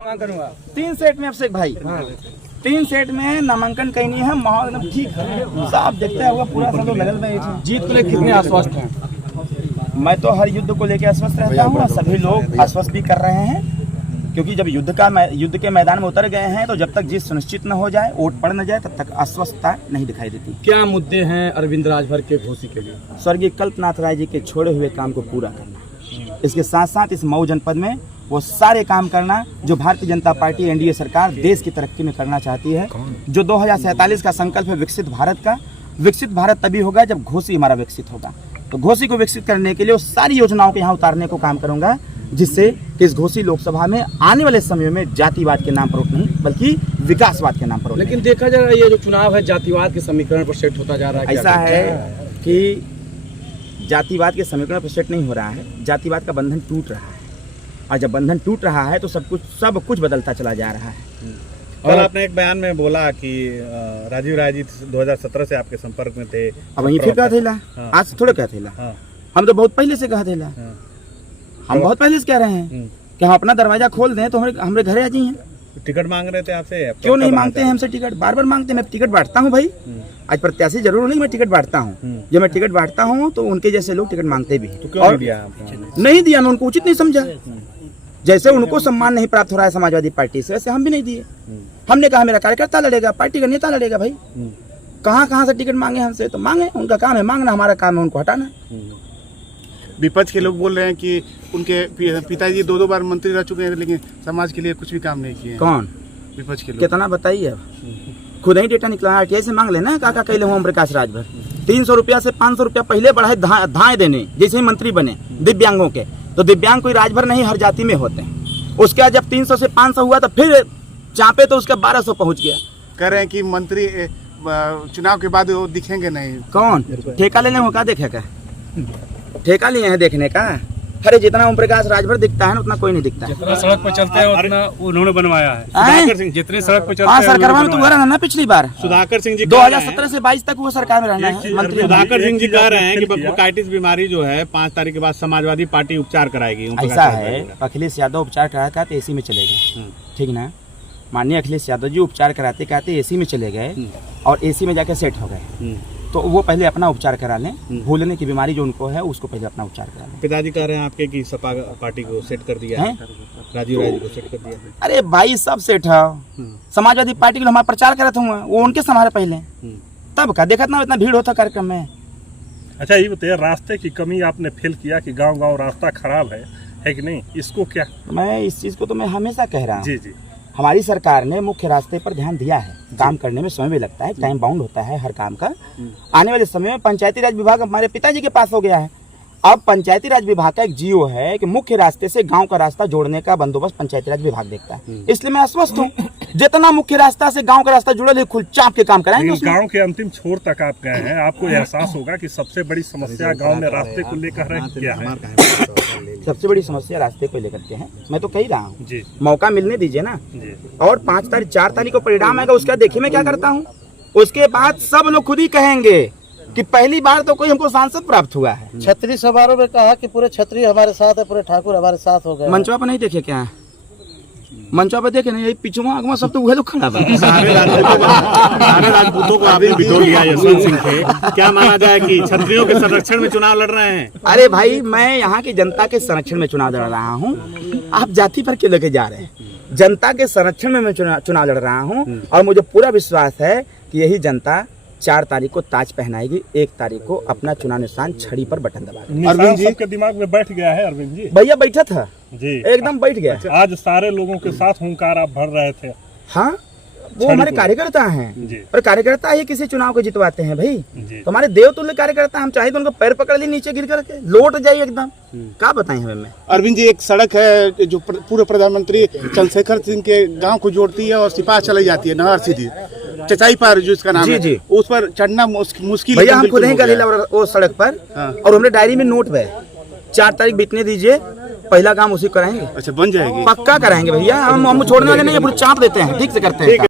3 set में अभिषेक भाई 3 set में नामांकन कहीं नहीं है, माहौल एकदम ठीक है, साफ देखते हुआ पूरा सब लोग लगल में। जीत को लेकर कितने आश्वस्त हैं? मैं तो हर युद्ध को लेकर आश्वस्त रहता हूँ, सभी लोग आश्वस्त भी कर रहे हैं, क्योंकि जब युद्ध के मैदान में उतर गए हैं तो जब तक जीत सुनिश्चित न हो जाए, वोट पड़ न जाए, तब तक अस्वस्थता नहीं दिखाई देती। क्या मुद्दे हैं अरविंद राजभर के घोषी के लिए? स्वर्गीय कल्पनाथ राय जी के छोड़े हुए काम को पूरा करना, इसके साथ साथ इस मऊ जनपद में वो सारे काम करना जो भारतीय जनता पार्टी एनडीए सरकार देश की तरक्की में करना चाहती है। जो 2047 का संकल्प है विकसित भारत का, विकसित भारत तभी होगा जब घोषी हमारा विकसित होगा। तो घोषी को विकसित करने के लिए वो सारी योजनाओं को यहाँ उतारने को काम करूंगा, जिससे इस घोषी लोकसभा में आने वाले समय में जातिवाद के नाम पर वोट नहीं बल्कि विकासवाद के नाम पर वोट। लेकिन देखा जा रहा है ये जो चुनाव है जातिवाद के समीकरण पर सेट होता जा रहा है। ऐसा है कि जातिवाद के समीकरण पर सेट नहीं हो रहा है, जातिवाद का बंधन टूट रहा है, और जब बंधन टूट रहा है तो सब कुछ बदलता चला जा रहा है। और आपने एक बयान में बोला कि राजीव राय जी 2017 से आपके संपर्क में थे। अब वहीं फिर कहा था, आज से थोड़ा कहा था, हम तो बहुत पहले से कहा था, हम बहुत पहले से कह रहे हैं कि हम अपना दरवाजा खोल दें तो हमारे घरे आ जाइए। टिकट मांग रहे थे आपसे? क्यों नहीं मांगते हैं हमसे टिकट, बार बार मांगते हैं। मैं टिकट बांटता हूँ भाई, आज प्रत्याशी जरूर नहीं, मैं टिकट बांटता हूँ। जब मैं टिकट बांटता हूँ तो उनके जैसे लोग टिकट मांगते भी। तो क्यों नहीं दिया? नहीं दिया, मैं उनको उचित नहीं समझा। जैसे उनको सम्मान नहीं प्राप्त हो रहा है समाजवादी पार्टी से, वैसे हम भी नहीं दिए। हमने कहा मेरा कार्यकर्ता लड़ेगा, पार्टी का नेता लड़ेगा। भाई कहाँ से टिकट मांगे हमसे, तो मांगे, उनका काम है मांगना, हमारा काम है उनको हटाना। विपक्ष के लोग बोल रहे हैं कि उनके पिताजी 2 बार मंत्री रह चुके हैं, लेकिन समाज के लिए कुछ भी काम नहीं किए। कौन? विपक्ष के लोग। कितना बताइए, अब खुद ही डेटा निकला, आरटीआई से मांग लेना। काका कहले ओम प्रकाश राजभर 300 रुपया से 500 रुपया पहले बढ़ाए धाए देने, जैसे ही मंत्री बने दिव्यांगों के, तो दिव्यांग कोई राजभर नहीं, हर जाति में होते हैं। उसके बाद जब 300 से 500 हुआ तो फिर चापे तो उसका 1200 पहुंच गया। कह रहे हैं कि मंत्री चुनाव के बाद वो दिखेंगे नहीं। कौन? ठेका लेने को क्या देखेगा? ठेका लिए हैं देखने का? अरे जितना ओम प्रकाश राजभर दिखता है ना उतना कोई नहीं दिखता है। जितना सड़क पर चलते हैं उतना उन्होंने बनवाया है। जितने सड़क पर चलते हैं सरकार में तो हुआ ना पिछली बार सुधाकर सिंह जी 2017 से 22 तक वो सरकार में रहना है मंत्री। सुधाकर सिंह जी कह रहे हैं कि ब्रोंकाइटिस बीमारी जो है 5 तारीख के बाद समाजवादी पार्टी उपचार कराएगी। ऐसा है, अखिलेश यादव उपचार कराते तो एसी में चले गए, ठीक ना? माननीय अखिलेश यादव जी उपचार कराते कहते एसी में चले गए और एसी में जाके सेट हो गए। तो वो पहले अपना उपचार करा लें, भूलने की बीमारी जो उनको है उसको पहले अपना उपचार करा लें। पिताजी कह रहे हैं आपके कि सपा पार्टी को सेट कर दिया है, राजीव राय जी को सेट कर दिया है। अरे भाई सब सेट है, समाजवादी पार्टी के लिए हमारा प्रचार करते हुए वो उनके समारे पहले, तब का देखा ना इतना भीड़ होता कार्यक्रम में। अच्छा ये बताइए, रास्ते की कमी आपने फील किया कि गांव-गांव रास्ता खराब है कि नहीं? इसको क्या? मैं इस चीज को तो मैं हमेशा कह रहा हूँ। जी जी, हमारी सरकार ने मुख्य रास्ते पर ध्यान दिया है, काम करने में समय भी लगता है, टाइम बाउंड होता है हर काम का। आने वाले समय में पंचायती राज विभाग हमारे पिताजी के पास हो गया है। अब पंचायती राज विभाग का एक जीओ है कि मुख्य रास्ते से गांव का रास्ता जोड़ने का बंदोबस्त पंचायती राज विभाग देखता है, इसलिए मैं आश्वस्त हूँ। जितना मुख्य रास्ता से गांव का रास्ता जुड़े खुल चाप के काम कराएंगे। गांव के अंतिम छोर तक आप गए हैं, आपको एहसास होगा कि सबसे बड़ी समस्या गांव में रास्ते को लेकर क्या है? सबसे बड़ी समस्या रास्ते को लेकर के है, मैं तो कह रहा हूँ जी, मौका मिलने दीजिए ना। और 4 तारीख को परिणाम आएगा, उसका देखिए मैं क्या करता हूँ। उसके बाद सब लोग खुद ही कहेंगे कि पहली बार तो कोई हमको सांसद प्राप्त हुआ है। छतरी समारोह में कहा कि पूरे छतरी हमारे साथ है, पूरे ठाकुर हमारे साथ हो गए। मंचवा पर नहीं देखे क्या? मंचवा पर देखे नहीं, पिछुआ अगवा सब तो वह लोग खड़ा है। सारे राजपूतों को आपने बिटोर लिया यशवंत सिंह थे, क्या माना जाए कि क्षत्रियों के संरक्षण में चुनाव लड़ रहे हैं? अरे भाई मैं यहाँ की जनता के संरक्षण में चुनाव लड़ रहा हूँ, आप जाति पर क्यों लेके जा रहे हैं? जनता के संरक्षण में मैं चुनाव लड़ रहा हूँ, और मुझे पूरा विश्वास है कि यही जनता 4 तारीख को ताज पहनाएगी, 1 तारीख को अपना चुनाव निशान छड़ी पर बटन दबाएगी। अरविंद जी सबके दिमाग में बैठ गया है। अरविंद जी भैया बैठा था जी, एकदम बैठ गया। आज सारे लोगों के साथ हुंकार आप भर रहे थे। हाँ, वो हमारे कार्यकर्ता हैं, और कार्यकर्ता ही किसी चुनाव को जितवाते हैं भाई। तो हमारे देवतुल्य कार्यकर्ता, हम चाहे तो उनको पैर पकड़ ली नीचे गिर करके लौट जाइए एकदम। क्या बताएं हमें मैं? अरविंद जी, एक सड़क है जो पूर्व प्रधानमंत्री चंद्रशेखर सिंह के गांव को जोड़ती है और सिपाह चली जाती है नहर सीधी चचाई पर, जो इसका नाम जी, है जी। उस पर चढ़ना मुश्किल भैया। हम खुद नहीं गए वो सड़क पर, और हमने डायरी में नोट है 4 तारीख बीतने दीजिए, पहला काम उसी कराएंगे। अच्छा, बन जाएगी, पक्का कराएंगे भैया। हम छोड़ने वाले नहीं है, पूरी चाप देते हैं, ठीक से करते हैं।